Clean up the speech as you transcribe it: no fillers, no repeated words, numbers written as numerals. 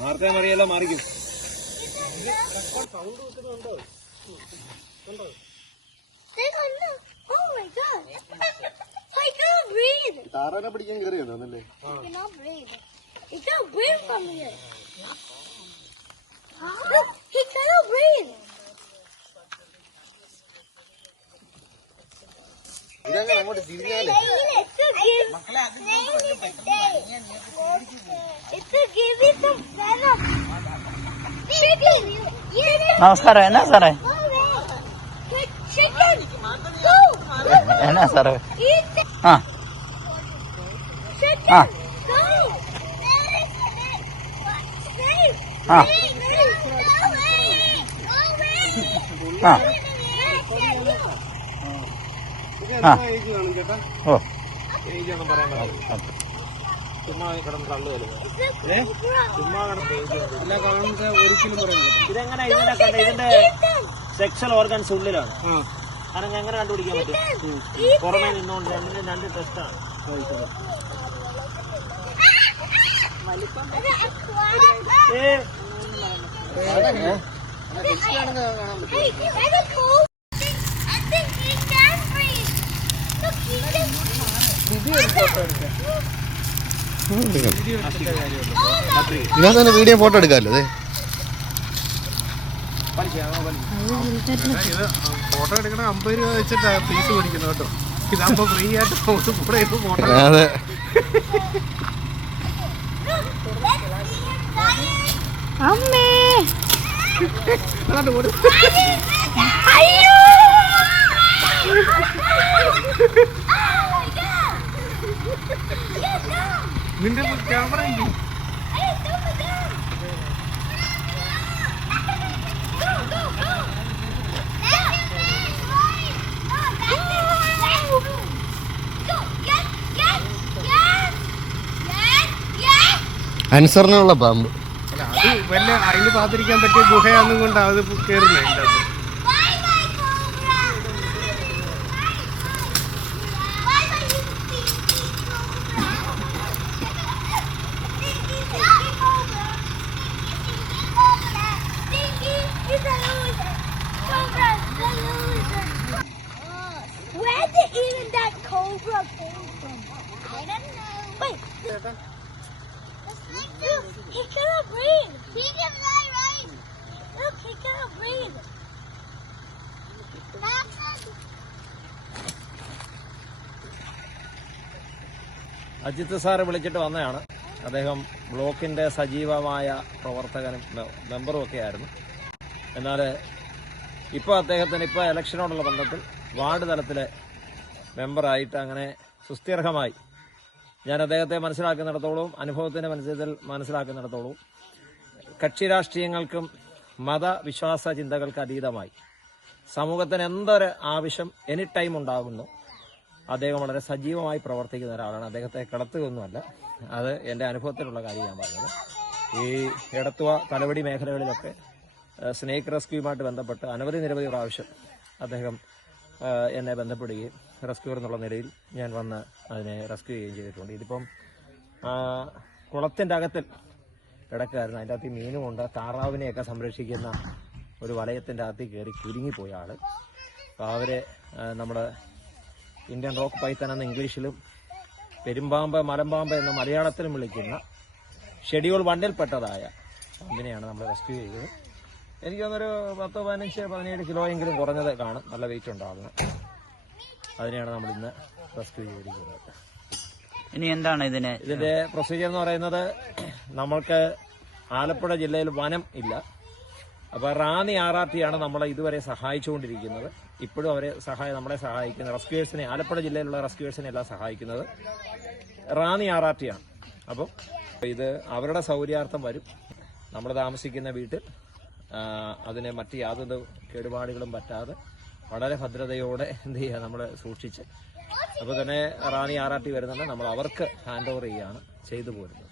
Martha മറിയല്ല മാറിക്കും. താറാനെ പിടിക്കാൻ കയറിയതല്ലേ? ഇതങ്ങനെ അങ്ങോട്ട് തിരിഞ്ഞാലേ നമസ്കാരം. എന്നാ സാറേ? എന്നാ സാറേ? ആ ആ ആ ആ ഓ ചുമ്മാ കിടന്ന് തള്ളുകയല്ലേ, ചുമ്മാ കിടന്ന് എല്ലാം കാണുന്നത് ഒരിക്കലും പറയുന്നത്. ഇതെങ്ങനെ ഇതിന്റെ സെക്ഷൽ ഓർഗൻസ് ഉള്ളിലാണ്. കാരണം എങ്ങനെ കണ്ടുപിടിക്കാൻ പറ്റും? പുറമേ നിന്നുകൊണ്ട് രണ്ടിനും രണ്ട് ടെസ്റ്റാണ്. ഇതിനകത്ത് തന്നെ വീഡിയോ ഫോട്ടോ എടുക്കാമല്ലോ. അതെ, ഫോട്ടോ എടുക്കണ 50 രൂപ വെച്ചിട്ടാ ഫീസ് മേടിക്കുന്നത് കേട്ടോ. ഇതാകുമ്പോ ഫ്രീ ആയിട്ട് ഫോട്ടോ ഫോട്ടോ. അതെ, അമ്മേ നിന്റെ ക്യാമറ ഉണ്ട്. അനുസരണമുള്ള പാമ്പ്. അത് വല്ല അതിന് പാത്തിരിക്കാൻ പറ്റിയ ഗുഹയാന്നും കൊണ്ട് അത് കയറുന്നേ. അതിൻ്റെ അകത്ത് Where did even that cobra came from? I don't know. Wait. Look, he cannot breathe. He can fly, right? Look, he cannot breathe. Ajith sir വിളിച്ചിട്ട് വന്നതാണ്. അദ്ദേഹം ബ്ലോക്കിന്റെ സജീവമായ പ്രവർത്തകനും മെമ്പറും ഒക്കെ ആയിരുന്നു. എന്നാൽ ഇപ്പോൾ അദ്ദേഹത്തിന് ഇപ്പോൾ ഇലക്ഷനോടുള്ള ബന്ധത്തിൽ വാർഡ് തലത്തിലെ മെമ്പറായിട്ട് അങ്ങനെ സുസ്ഥിരമായി ഞാൻ അദ്ദേഹത്തെ മനസ്സിലാക്കുന്നിടത്തോളം, അനുഭവത്തിന്റെ മനസ്സിലാക്കുന്നിടത്തോളം കക്ഷി രാഷ്ട്രീയങ്ങൾക്കും മതവിശ്വാസ ചിന്തകൾക്ക് അതീതമായി സമൂഹത്തിന് എന്തൊരു ആവശ്യം എനി ടൈം ഉണ്ടാകുന്നു അദ്ദേഹം വളരെ സജീവമായി പ്രവർത്തിക്കുന്ന ഒരാളാണ്. അദ്ദേഹത്തെ കിടത്തുകയൊന്നുമല്ല, അത് എൻ്റെ അനുഭവത്തിലുള്ള കാര്യം ഞാൻ പറഞ്ഞത്. ഈ എടത്തുവ തലവടി മേഖലകളിലൊക്കെ സ്നേക്ക് റെസ്ക്യൂവുമായിട്ട് ബന്ധപ്പെട്ട് നിരവധി പ്രാവശ്യം അദ്ദേഹം എന്നെ ബന്ധപ്പെടുകയും റെസ്ക്യൂർ എന്നുള്ള നിലയിൽ ഞാൻ വന്ന് അതിനെ റെസ്ക്യൂ ചെയ്യുകയും ചെയ്തിട്ടുണ്ട്. ഇതിപ്പം കുളത്തിൻ്റെ അകത്തിൽ കിടക്കുകയായിരുന്നു. അതിൻ്റെ അകത്ത് മീനുമുണ്ട്. താറാവിനെയൊക്കെ സംരക്ഷിക്കുന്ന ഒരു വലയത്തിൻ്റെ അകത്ത് കയറി കുരുങ്ങിപ്പോയ ആൾ. അപ്പോൾ അവരെ നമ്മൾ ഇന്ത്യൻ റോക്ക് പൈത്തൺ എന്ന ഇംഗ്ലീഷിലും പെരുമ്പാമ്പ് മലമ്പാമ്പ് എന്ന മലയാളത്തിലും വിളിക്കുന്ന ഷെഡ്യൂൾ 1-ൽപ്പെട്ടതായ പാമ്പിനെയാണ് നമ്മൾ റെസ്ക്യൂ ചെയ്തത്. എനിക്ക് തോന്നുന്നൊരു 10-15-17 കിലോയെങ്കിലും കുറഞ്ഞത് കാണും, നല്ല വെയിറ്റ് ഉണ്ടാകുന്നത്. അതിനെയാണ് നമ്മൾ ഇന്ന് റെസ്ക്യൂ ചെയ്തിരിക്കുന്നത്. ഇനി എന്താണ് ഇതിന്റെ പ്രൊസീജിയർ എന്ന് പറയുന്നത്? നമ്മൾക്ക് ആലപ്പുഴ ജില്ലയിൽ വനം ഇല്ല. അപ്പോൾ റാന്നി RRT ആണ് നമ്മളെ ഇതുവരെ സഹായിച്ചുകൊണ്ടിരിക്കുന്നത്. ഇപ്പോഴും നമ്മളെ സഹായിക്കുന്ന റെസ്ക്യൂവേഴ്സിനെ, ആലപ്പുഴ ജില്ലയിലുള്ള റെസ്ക്യൂവേഴ്സിനെ എല്ലാം സഹായിക്കുന്നത് റാന്നി RRT ആണ്. അപ്പം ഇത് അവരുടെ സൗകര്യാർത്ഥം വരും. നമ്മൾ താമസിക്കുന്ന വീട്ടിൽ അതിനെ മറ്റ് യാതൊരു കേടുപാടുകളും പറ്റാതെ വളരെ ഭദ്രതയോടെ എന്ത് ചെയ്യുക, നമ്മൾ സൂക്ഷിച്ച് അപ്പോൾ തന്നെ റാന്നി RRT വരുന്നുണ്ട്, നമ്മൾ അവർക്ക് ഹാൻഡ് ഓവർ ചെയ്യുകയാണ് ചെയ്തു പോരുന്നത്.